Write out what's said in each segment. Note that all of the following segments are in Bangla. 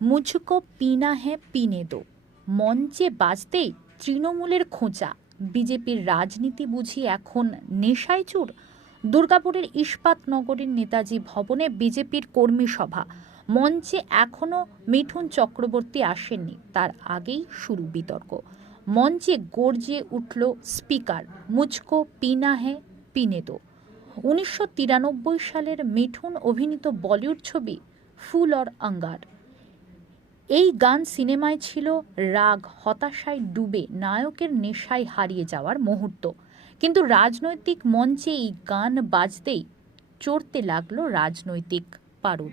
মুঝকো পিনা হ্যাঁ পিনে দো মঞ্চে বাজতেই তৃণমূলের খোঁচা। বিজেপির রাজনীতি বুঝি এখন নেশায় চুর? দুর্গাপুরের ইস্পাতনগরের নেতাজি ভবনে বিজেপির কর্মী সভা। মঞ্চে এখনও মিঠুন চক্রবর্তী আসেননি, তার আগেই শুরু বিতর্ক। মঞ্চে গর্জে উঠল স্পিকার, মুঝকো পিনা হ্যাঁ পিনে দো। 1993 সালের মিঠুন অভিনীত বলিউড ছবি ফুল और अंगार। এই গান সিনেমায় ছিল রাগ, হতাশায় ডুবে নায়কের নেশায় হারিয়ে যাওয়ার মুহূর্ত। কিন্তু রাজনৈতিক মঞ্চে এই গান বাজতেই চড়তে লাগলো রাজনৈতিক পারদ।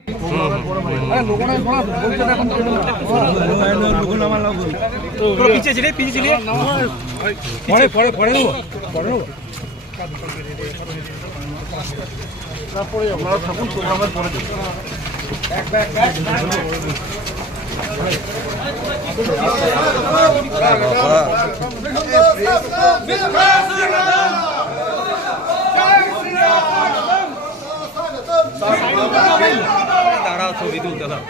দাঁড়াও, ছবি তুলতে দাও।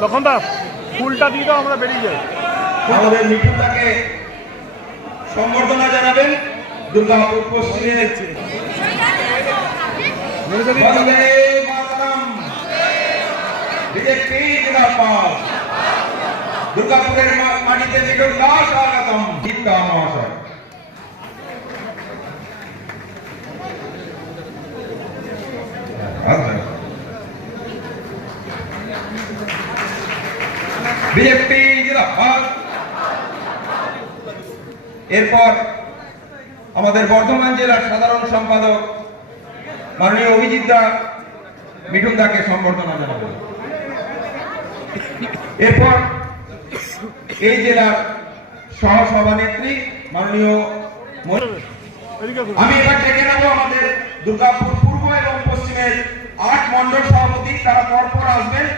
লক্ষণদা ফুলটা দিয়ে দাও, আমরা বেরিয়ে যাই। আমাদের মিঠুনদাকে সম্বর্ধনা জানাবেন দুর্গাপুর পশ্চিমের দুর্গাপুরের মাটিতে মিঠুনদা স্বাগতম। গীতা মহাশয়। বিজেপি জিন্দাবাদ। এরপর আমাদের বর্ধমান জেলার সাধারণ সম্পাদক মাননীয় অভিজিৎ দা মিঠুন দাকে সম্বর্ধনা জানাবেন। এরপর এই জেলার সহ সভানেত্রী মাননীয়, আমি এবার ডেকে নেব আমাদের দুর্গাপুর পূর্ব এবং পশ্চিমের 8 মন্ডল সভাপতি, তারা পরপর আসবেন।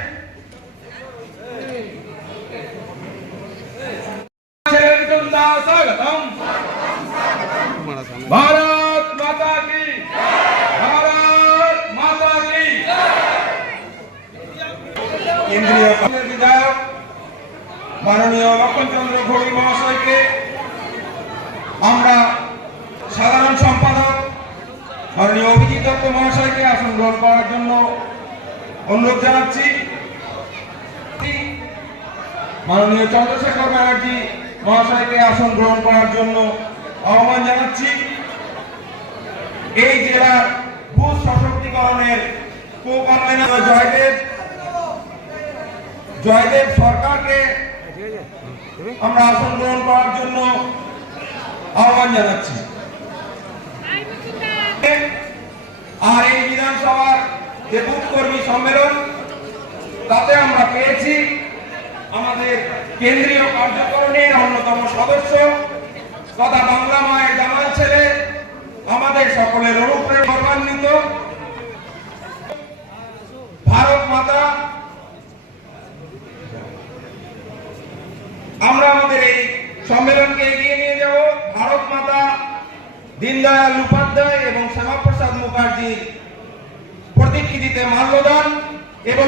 भारत माता की, भारत माता की। केंद्रीय विधायक माननीय लक्षण चंद्र घोड़ी মহাশয়কে আমরা সাধারণ সম্পাদক মাননীয় অভিজিৎ দত্ত মহাশয়কে আসন গ্রহণ করার জন্য অনুরোধ জানাচ্ছি। মাননীয় চন্দ্রশেখর ব্যানার্জি মহাশয়কে আসন গ্রহণ করার জন্য আহ্বান জানাচ্ছি। এই জেলার বুথ সশক্তিকরণের কো-কনভেনর জয়দেব সরকারকে আমরা আসন গ্রহণ করার জন্য আহ্বান জানাচ্ছি। আর এই বিধানসভার যে বুথ কর্মী সম্মেলন, তাতে আমরা পেয়েছি আমাদের কেন্দ্রীয় কার্যকারিণীর অন্যতম সদস্য তথা বাংলা মায়ের জামাল ছেলে, আমাদের সকলের অনুপ্রেরণায় গর্বান্বিত ভারত মাতা। আমরা আমাদের এই সম্মেলনকে এগিয়ে নিয়ে যাব ভারত মাতা, দীনদয়াল উপাধ্যায় এবং শ্যামাপ্রসাদ মুখার্জির প্রতিকৃতিতে মাল্যদান এবং